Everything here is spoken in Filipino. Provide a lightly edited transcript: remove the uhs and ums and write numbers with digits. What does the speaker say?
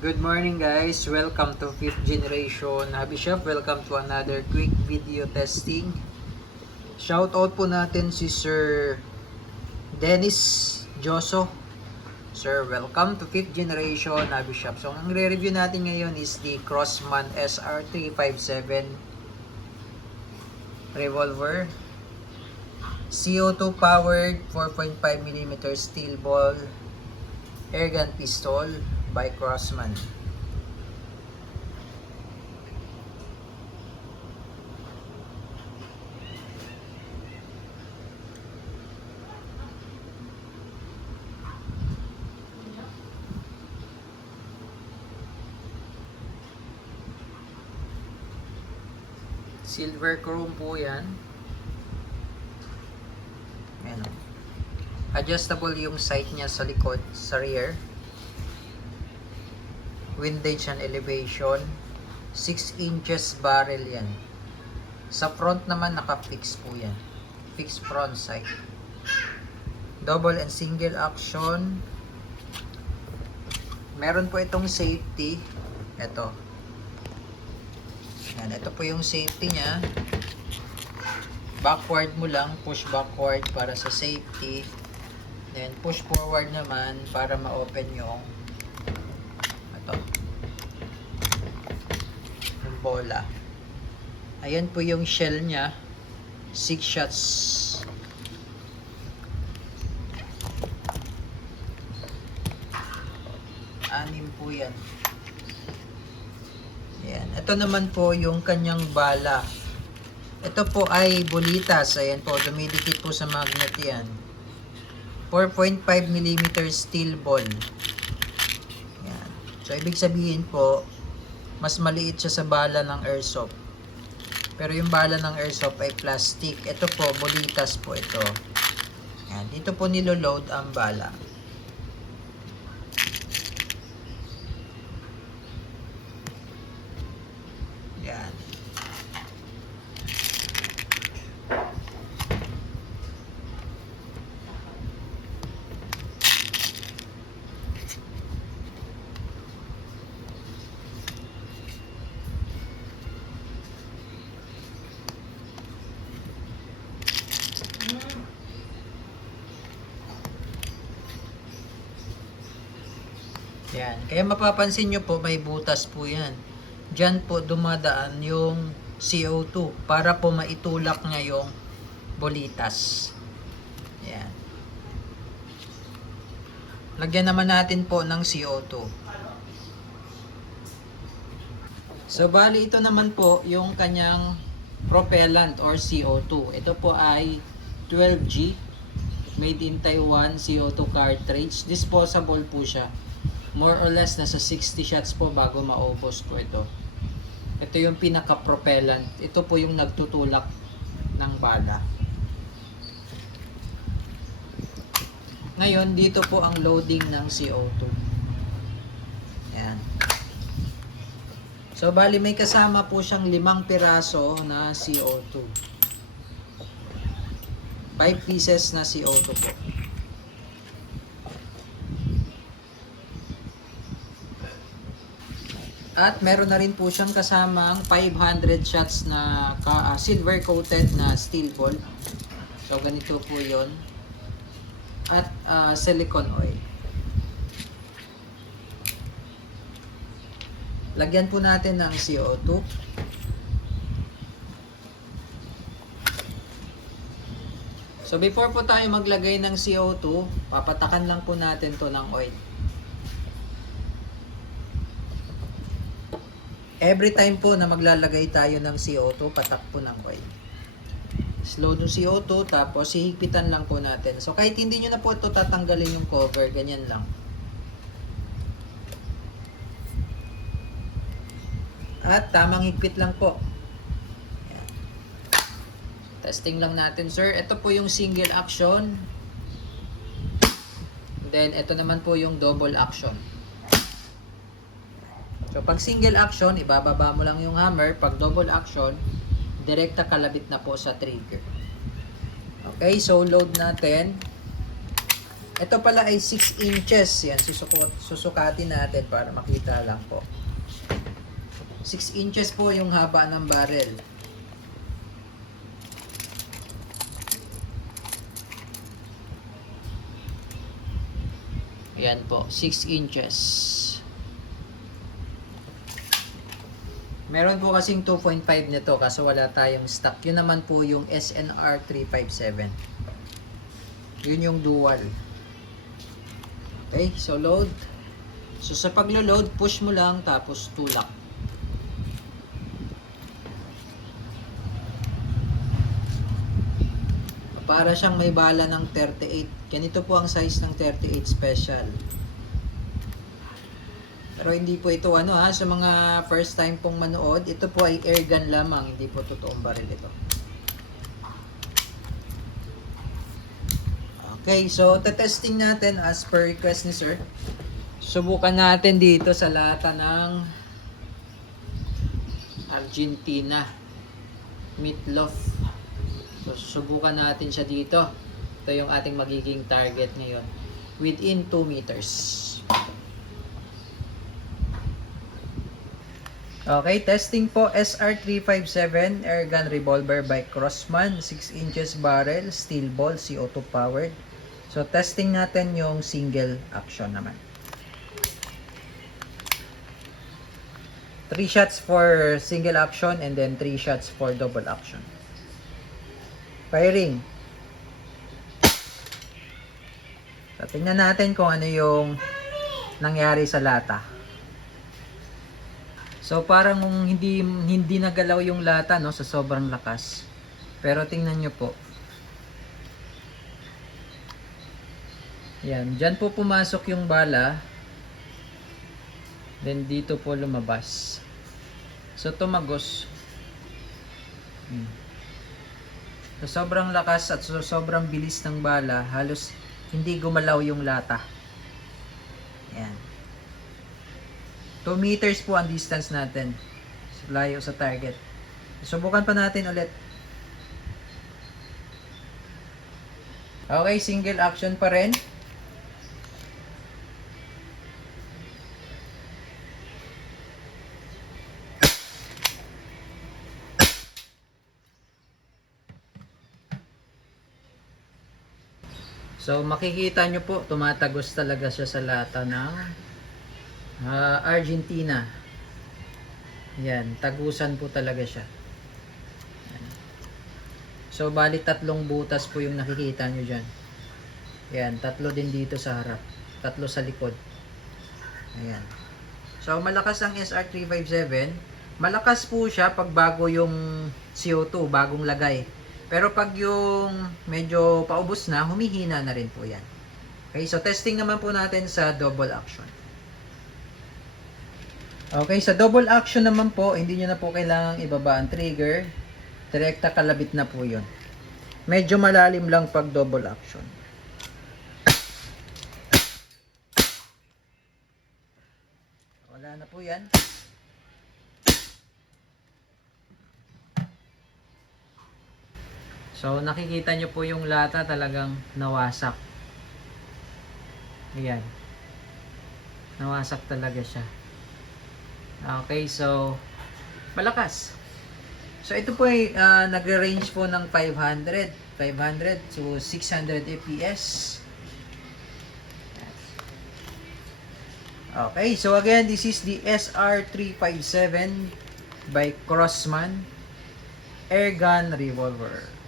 Good morning guys, welcome to 5th generation Hobby Shop. Welcome to another quick video testing. Shout out po natin si Sir Dennis Joso. Sir, welcome to 5th generation Hobby Shop. So ang re-review natin ngayon is the Crossman SR357 revolver, CO2 powered 4.5mm steel ball airgun pistol by Crossman. Silver chrome po yan. Ayan. Adjustable yung sight niya sa likod, sa rear. Windage and elevation. 6 inches barrel yan. Sa front naman naka-fix po yan. Fixed front sight. Double and single action. Meron po itong safety. Ito. Yan, ito po yung safety niya. Backward mo lang, push backward para sa safety. Then push forward naman para ma-open yung ito. Yung bola. Ayan po yung shell niya. 6 shots. Anim po yan. Ayan. Ito naman po yung kanyang bala. Ito po ay bolitas. Ayan po, dumidikit po sa magnet yan. 4.5mm steel ball. Ayan. So, ibig sabihin po, mas maliit siya sa bala ng airsoft. Pero yung bala ng airsoft ay plastic. Ito po, bolitas po ito. Ayan. Dito po niloload ang bala. Yan. Yan. Kaya mapapansin nyo po, may butas po yan. Diyan po dumadaan yung CO2 para po maitulak niya yung bolitas. Yan. Lagyan naman natin po ng CO2. So, bali ito naman po yung kanyang propellant or CO2. Ito po ay 12G. Made in Taiwan CO2 cartridge. Disposable po siya. More or less nasa 60 shots po bago maubos po ito. Ito yung pinaka-propellant. Ito po yung nagtutulak ng bala. Ngayon, dito po ang loading ng CO2. Yan. So, bali may kasama po siyang 5 piraso na CO2. 5 pieces na CO2 po. At meron na rin po siyang kasamang 500 shots na silver coated na steel ball. So ganito po yon. At silicone oil. Lagyan po natin ng CO2. So before po tayo maglagay ng CO2, papatakan lang po natin to ng oil. Every time po na maglalagay tayo ng CO2, patak po ng oil. Slow yung CO2, tapos hihigpitan lang po natin. So kahit hindi nyo na po ito tatanggalin yung cover, ganyan lang. At tamang higpit lang po. Ayan. Testing lang natin, sir. Ito po yung single action. Then ito naman po yung double action. So, pag single action, ibababa mo lang yung hammer. Pag double action, direkta kalabit na po sa trigger. Okay, so load natin. Ito pala ay 6 inches. Yan, susukatin natin para makita lang po. 6 inches po yung haba ng barrel. Yan po, 6 inches. Meron po kasing 2.5 nito kaso wala tayong stock. Yun naman po yung SNR 357. Yun yung dual. Okay, so load. So sa paglo-load, push mo lang tapos tulak. Para siyang may bala ng 38. Ganito po ang size ng 38 special. Pero hindi po ito sa mga first time pong manood, ito po ay air gun lamang, hindi po totoong baril ito. Okay, so testing natin as per request ni sir. Subukan natin dito sa lata ng Argentina meatloaf. So subukan natin siya dito. Ito yung ating magiging target ngayon. Within 2 meters. Okay, testing po SR357 airgun revolver by Crossman, 6 inches barrel, steel ball, CO2 powered. So testing natin yung single action naman. 3 shots for single action and then 3 shots for double action. Firing. So, tingnan natin kung ano yung nangyari sa lata. So parang hindi nagalaw yung lata sa sobrang lakas. Pero tingnan nyo po. Yan, diyan po pumasok yung bala. Then dito po lumabas. So tumagos. So sobrang lakas at sobrang bilis ng bala, halos hindi gumalaw yung lata. Yan. 2 meters po ang distance natin. Layo sa target. Subukan pa natin ulit. Okay, single action pa rin. So makikita nyo po, tumatagos talaga siya sa lata ng Argentina. Yan, tagusan po talaga siya. Yan. So bali 3 butas po yung nakikita nyo dyan. Yan, 3 din dito sa harap, 3 sa likod. Ayan. So malakas ang SR357. Malakas po siya pag bago yung CO2, bagong lagay. Pero pag yung medyo paubos na, humihina na rin po yan. Okay, so testing naman po natin sa double action. Okay, sa double action naman po, hindi nyo na po kailangang ibaba ang trigger. Direkta kalabit na po yun. Medyo malalim lang pag double action. Wala na po yan. So nakikita nyo po yung lata talagang nawasak. Ayan. Nawasak talaga siya. Okay, so malakas. So ito po ay nagre-range po ng 500 to 600 fps. Okay, so again, this is the SR357 by Crossman Airgun Revolver.